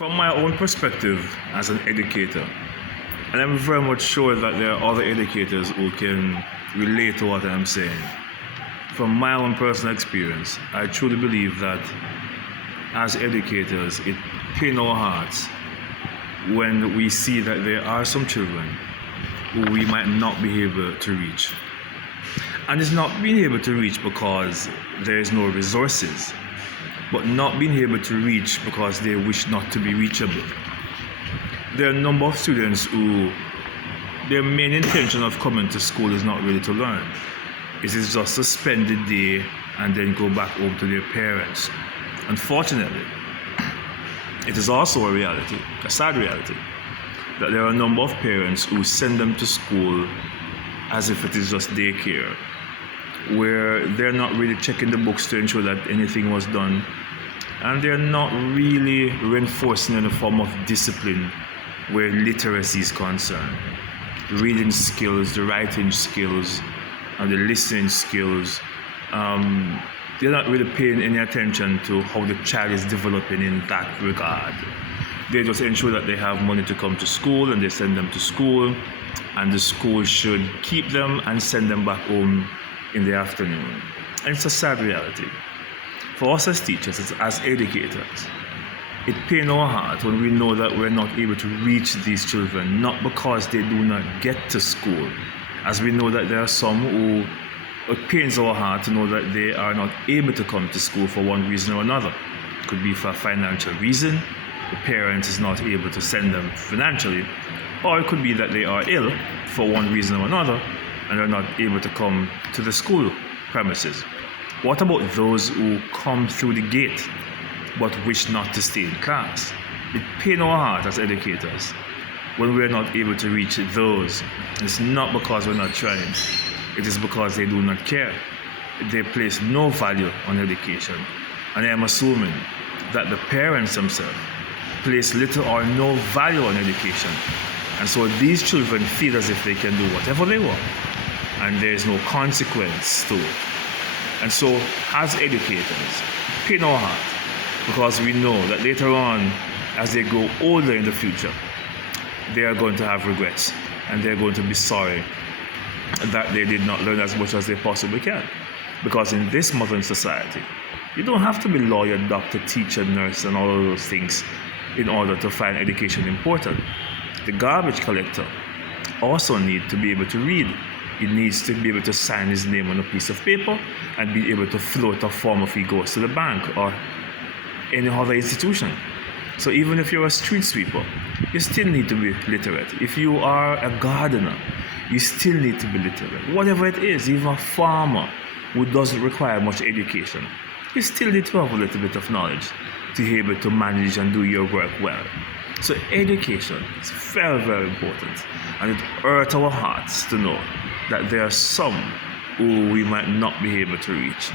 From my own perspective as an educator, and I'm very much sure that there are other educators who can relate to what I'm saying. From my own personal experience, I truly believe that as educators, it pains our hearts when we see that there are some children who we might not be able to reach. And it's not being able to reach because there is no resources, but not being able to reach because they wish not to be reachable. There are a number of students who their main intention of coming to school is not really to learn. It is just to spend the day and then go back home to their parents. Unfortunately, it is also a reality, a sad reality, that there are a number of parents who send them to school as if it is just daycare, where they're not really checking the books to ensure that anything was done, and they're not really reinforcing any form of discipline where literacy is concerned. Reading skills, the writing skills, and the listening skills. They're not really paying any attention to how the child is developing in that regard. They just ensure that they have money to come to school and they send them to school, and the school should keep them and send them back home in the afternoon. And it's a sad reality. For us as teachers, as educators, it pains our heart when we know that we're not able to reach these children, not because they do not get to school, as we know that there are some who it pains our heart to know that they are not able to come to school for one reason or another. It could be for a financial reason, the parent is not able to send them financially, or it could be that they are ill for one reason or another and are not able to come to the school premises. What about those who come through the gate but wish not to stay in class? It pains our heart as educators when we're not able to reach those. It's not because we're not trying. It is because they do not care. They place no value on education. And I am assuming that the parents themselves place little or no value on education. And so these children feel as if they can do whatever they want, and there is no consequence to it. And so, as educators, pain our heart because we know that later on, as they grow older in the future, they are going to have regrets and they're going to be sorry that they did not learn as much as they possibly can. Because in this modern society, you don't have to be lawyer, doctor, teacher, nurse, and all of those things in order to find education important. The garbage collector also needs to be able to read. He needs to be able to sign his name on a piece of paper and be able to float a form if he goes to the bank or any other institution. So even if you're a street sweeper, you still need to be literate. If you are a gardener, you still need to be literate. Whatever it is, even a farmer who doesn't require much education, you still need to have a little bit of knowledge to be able to manage and do your work well. So education is very, very important, and it hurts our hearts to know that there are some who we might not be able to reach.